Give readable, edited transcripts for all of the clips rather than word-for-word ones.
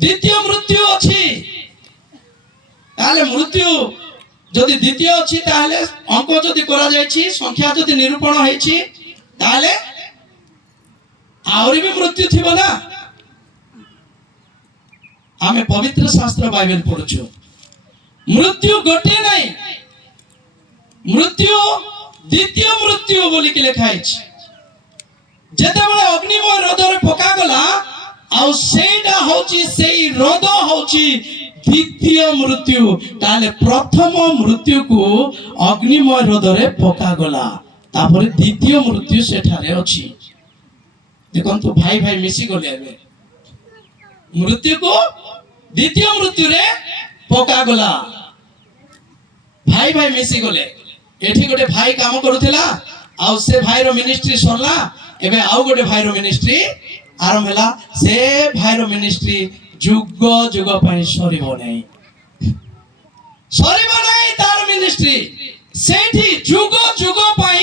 द्वितीय मृत्यु अच्छी ताले मृत्यु जदि द्वितीय अच्छी ताले अंक जदि करा जायछि संख्या जदि निरूपण होइछि ताले आउरी भी मृत्यु थिबो ना। आमे पवित्र शास्त्र बाइबल पढुछु मृत्यु गोटे नहीं मृत्यु द्वितीय मृत्यु बोली के लिखा है। जेते बळे अग्निमय हृदय पका गला आउ सेटा होची सेई हृदय होची द्वितीय मृत्यु ताले प्रथम मृत्यु को अग्निमय हृदय पका गला तापर द्वितीय मृत्यु सेठारे अछि। देखंतु भाई भाई मिसी गले एबे मृत्यु को द्वितीय मृत्यु रे पका गला भाई भाई मिसी गले एठी गोटे भाई काम करूथिला आउ से भाई रो मिनिस्ट्री सरला एबे आउ गोटे भाई रो मिनिस्ट्री आरंभ होला से भाई रो मिनिस्ट्री जुग जुग पई सरीबो नाही तार मिनिस्ट्री सेठी जुग जुग पई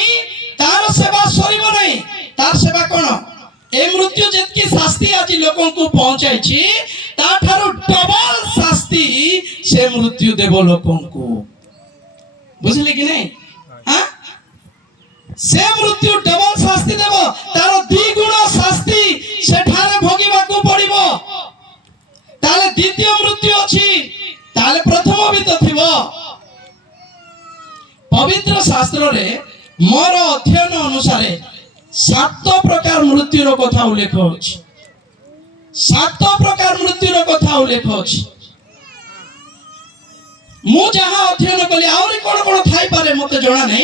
तार सेवा सरीबो नाही। तार सेवा कोन ए मृत्यु जेतकी शास्ति आज लोकन को पहुंचाई छी ता थारो डबल शास्ति से मृत्यु देबो लोकन को बुझले कि नहीं। हां से मृत्यु डबल शास्ति देबो तार द्विगुण शास्ति सेठारे भोगिबा को पड़िबो। ताले द्वितीय मृत्यु अछि ताले प्रथम भी तो थिबो। पवित्र शास्त्र रे मोर अध्ययन अनुसार 7 प्रकार मृत्यु रो कथा उल्लेख अछि 7 प्रकार मृत्यु रो कथा उल्लेख अछि। मु जहा अध्ययन कली आउरी कोन कोन थाई पारे मते जणा नै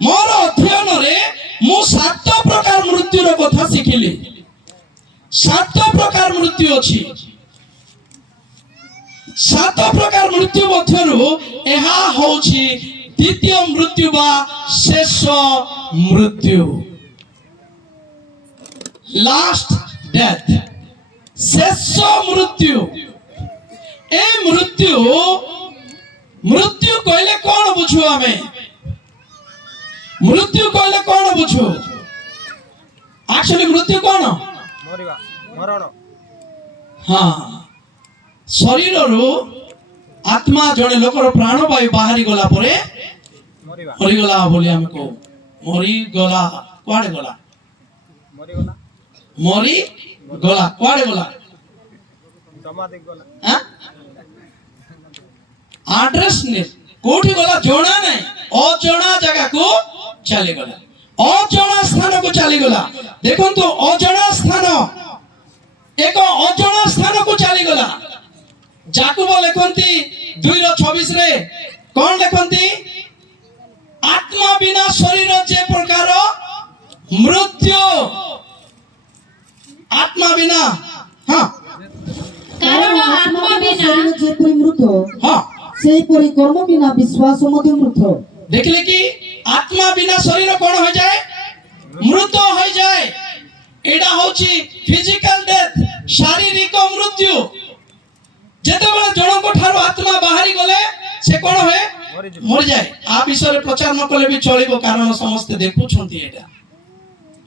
मोर अध्ययन रे मु 7 प्रकार मृत्यु रो कथा सिखिली। 7 प्रकार मृत्यु अछि 7 प्रकार मृत्यु मध्यरु एहा होछि द्वितीय मृत्यु बा शेष मृत्यु लास्ट डेथ शेष मृत्यु। ए मृत्यु मृत्यु कहले कौन बुझू आमे मृत्यु कहले कौन बुझू एक्चुअली मृत्यु कौन मरिबा मरण। हाँ शरीर रो आत्मा जड़े लोकर प्राण वायु बाहरी गला परे मरी गला बोली हम को मरी गला कुआडे गला मरी गला कुआडे गला समाधि गला। हां एड्रेस ने कोठी गला जोना नहीं अजोना जगह को चली गला अजोना स्थान को चली गला। देखो तो अजोना स्थान एक अजोना स्थान को चली गला। जाकुब लेखंती 2:26 रे कौन लेखंती आत्मा बिना शरीर जे प्रकार मृत्यु आत्मा बिना हाँ कारण आत्मा बिना जे परि मृत हाँ से परि कर्म बिना विश्वास मध्य मृत। देखले कि आत्मा बिना शरीर कौन हो जाए मृत हो जाए। एडा होची फिजिकल डेथ शारीरिक मृत्यु। जेते बेले जण को ठारो आत्मा बाहरी गले से कोन होए मर जाए। आ विषय प्रचार न कले भी चलिबो कारण समस्त देखु छंती एडा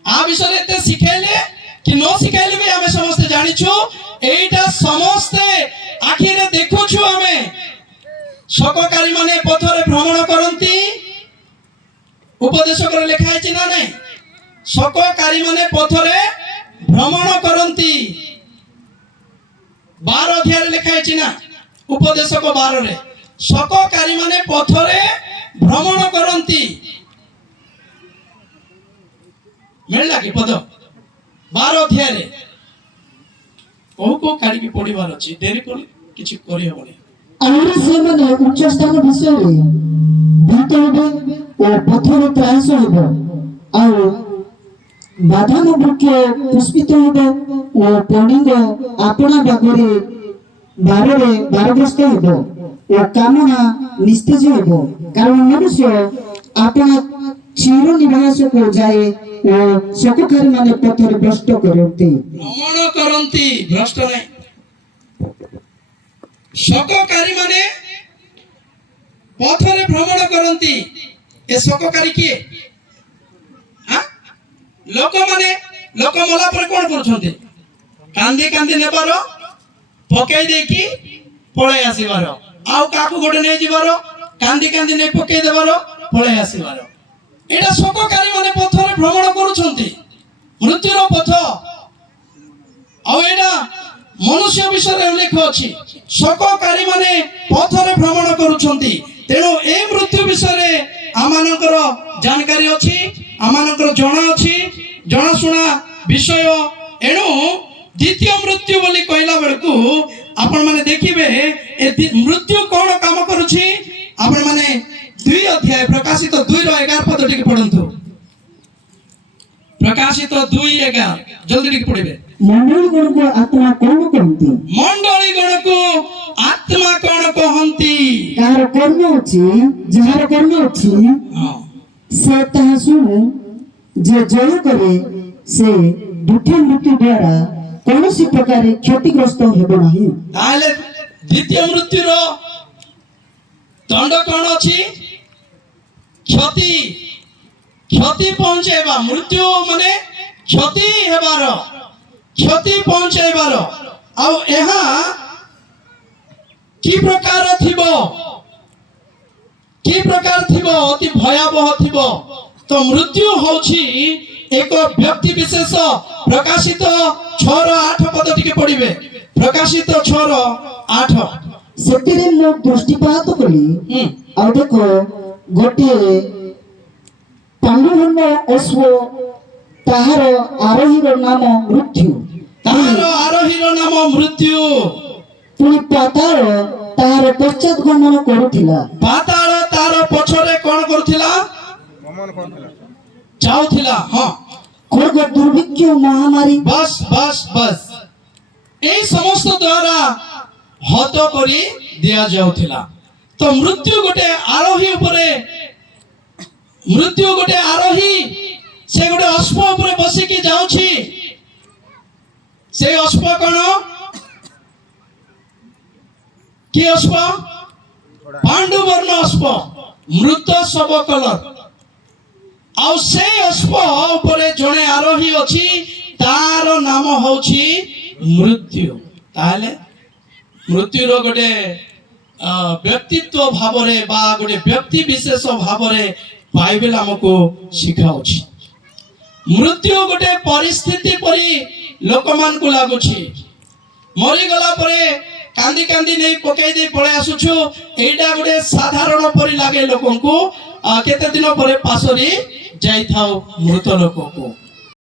आ विषय एते सिखाइले कि न सिखाइले भी हमें समस्त जानि छु एटा समस्त आखि रे देखु छु हमें। शककारी माने पथरे भ्रमण करंती उपदेशक रे लिखा है ना नहीं शककारी माने पथरे भ्रमण करंती 12 अध्याय रे लिखा है ना उपदेशक 12 रे शककारी माने पथरे भ्रमण करंती मिलला कि पद 12 अध्याय रे को काढी की पढिबार अछि देरी कर किछि करि होबनी। और से माने उच्च स्थान विषय रे भूत होबे ओ पथर त्रास होबे और बाधान वृक्ष पुष्पित होबे ओ पणिंग आपना बागरे बाररे बारग्रस्त होबे ओ कामना निस्तेज होबे कारण मनुष्य आपना क्षीर निवास को जाए ओ शककारी माने पथर भ्रष्ट करते भ्रमण करंती भ्रष्ट नहीं शककारी माने पथरे भ्रमण करंती ए शककारी किए हां लोक माने लोक मला पर कोन करछंती कांदी कांदी नेबारो ପକେଇ ଦେଇକି ପଳେଇ ଆସିବାର, ଆଉ କାହାକୁ ଗୋଟେ ନେଇଯିବାର, କାନ୍ଦି କାନ୍ଦି ନେଇ ପକେଇ ଦେବାର, ପଳେଇ ଆସିବାର। ଏଇଟା ଶୋକକାରୀ ମାନେ ପଥରେ ଭ୍ରମଣ କରୁଛନ୍ତି, ମୃତ୍ୟୁର ପଥ। ଆଉ ଏଇଟା ମନୁଷ୍ୟ ବିଷୟରେ ଉଲ୍ଲେଖ ଅଛି, ଶୋକକାରୀ ମାନେ ପଥରେ ଭ୍ରମଣ କରୁଛନ୍ତି। ତେଣୁ এই ମୃତ୍ୟୁ ବିଷୟରେ ଆମମାନଙ୍କର ଜାନକାରୀ ଅଛି, ଆମମାନଙ୍କର ଜଣା ଅଛି, ଜଣାଶୁଣା ବିଷୟ। ଏଣୁ ଦ୍ୱିତୀୟ ମୃତ୍ୟୁ ବୋଲି କହିଲା ବେଳକୁ ଆପଣ ମାନେ ଦେଖିବେ ଏ ମୃତ୍ୟୁ କଣ କାମ କରୁଛି। ଆପଣ ମାନେ 2 ଅଧ୍ୟାୟ ପ୍ରକାଶିତ 2:11 ପଦ ଟିକେ ପଢନ୍ତୁ। ପ୍ରକାଶିତ 2:11 ଜଲ୍ଦି ଟିକେ ପଢିବେ। ମଣ୍ଡଳୀ ଗୁଣକୁ ଆତ୍ମା କଣ କହନ୍ତି? ମଣ୍ଡଳୀ ଗଣକୁ ଆତ୍ମା କଣ କହନ୍ତି? କାହାର କର୍ମ ଅଛି, ଯାହାର କର୍ମ ଅଛି ସେ ତାହା ଶୁଣୁ। ଯେ ଜୟ କରେ ସେ ଦ୍ୱିତୀୟ ମୃତ୍ୟୁ ଦ୍ୱାରା କୌଣସି ପ୍ରକାର କ୍ଷତିଗ୍ରସ୍ତ ହେବ ନାହିଁ। ତାହେଲେ ଦ୍ୱିତୀୟ ମୃତ୍ୟୁର ଦଣ୍ଡ କଣ ଅଛି? କ୍ଷତି, କ୍ଷତି ପହଞ୍ଚାଇବା। ମୃତ୍ୟୁ ମାନେ କ୍ଷତି ହେବାର, କ୍ଷତି ପହଞ୍ଚାଇବାର। ଆଉ ଏହା କି ପ୍ରକାର ଥିବ, କି ପ୍ରକାର ଥିବ? ଅତି ଭୟାବହ ଥିବ। ତ ମୃତ୍ୟୁ ହଉଛି ଏକ ବ୍ୟକ୍ତି ବିଶେଷ। ପ୍ରକାଶିତ 6:8 ପଦ ଟିକେ ପଢିବେ। ପ୍ରକାଶିତ 6:8। ସେଥିରେ ମୁଁ ଦୃଷ୍ଟିପାତ କଲି, ଆଉ ଦେଖ ଗୋଟିଏ ପାଣ୍ଡୁବର୍ଣ୍ଣ ଅଶ୍ଵ, ତାହାର ଆରୋହୀର ନାମ ମୃତ୍ୟୁ, ତାହାର ଆରୋହୀର ନାମ ମୃତ୍ୟୁ। ପୁଣି ପାତାଳ ତାହାର ପଶ୍ଚାତ ଗମନ କରୁଥିଲା। ପାତାଳ ତାର ପଛରେ କଣ କରୁଥିଲା? ଗମନ କରୁଥିଲା। ଯାଉଥିଲା। ହଁ, ଖଡ୍ଗ, ଦୁର୍ଭିକ୍ଷ, ମହାମାରୀ, ବସ୍ ବସ୍ ବସ୍, এই ସମସ୍ତ ଦ୍ୱାରା ହତ କରି ଦିଆଯାଉଥିଲା। ତ ମୃତ୍ୟୁ ଗୋଟେ ଆରୋହୀ ଉପରେ, ମୃତ୍ୟୁ ଗୋଟେ ଆରୋହୀ, ସେ ଗୋଟେ ଅଶ୍ବ ଉପରେ ବସିକି ଯାଉଛି। ସେ ଅଶ୍ବ କଣ? କି ଅଶ୍ବ? ପାଣ୍ଡୁବର୍ଣ୍ଣ ଅଶ୍ବ, ମୃତ ଶବ କଲର। ଆଉ ସେଇ ଅଶ୍ବ ଉପରେ ଜଣେ ଆରୋହୀ ଅଛି, ତାର ନାମ ହଉଛି ମୃତ୍ୟୁ। ତାହେଲେ ମୃତ୍ୟୁର ଗୋଟେ ବ୍ୟକ୍ତିତ୍ୱ ଭାବରେ ବା ଗୋଟେ ବ୍ୟକ୍ତି ବିଶେଷ ଭାବରେ ବାଇବେଲ ଆମକୁ ଶିଖାଉଛି। ମୃତ୍ୟୁ ଗୋଟେ ପରିସ୍ଥିତି ପରି ଲୋକମାନଙ୍କୁ ଲାଗୁଛି। ମରିଗଲା ପରେ କାନ୍ଦି କାନ୍ଦି ନେଇ ପକେଇ ଦେଇ ପଳେଇ ଆସୁଛୁ, ଏଇଟା ଗୋଟେ ସାଧାରଣ ପରି ଲାଗେ ଲୋକଙ୍କୁ। କେତେ ଦିନ ପରେ ପାଶୋରି ଯାଇଥାଉ ମୃତ ଲୋକକୁ।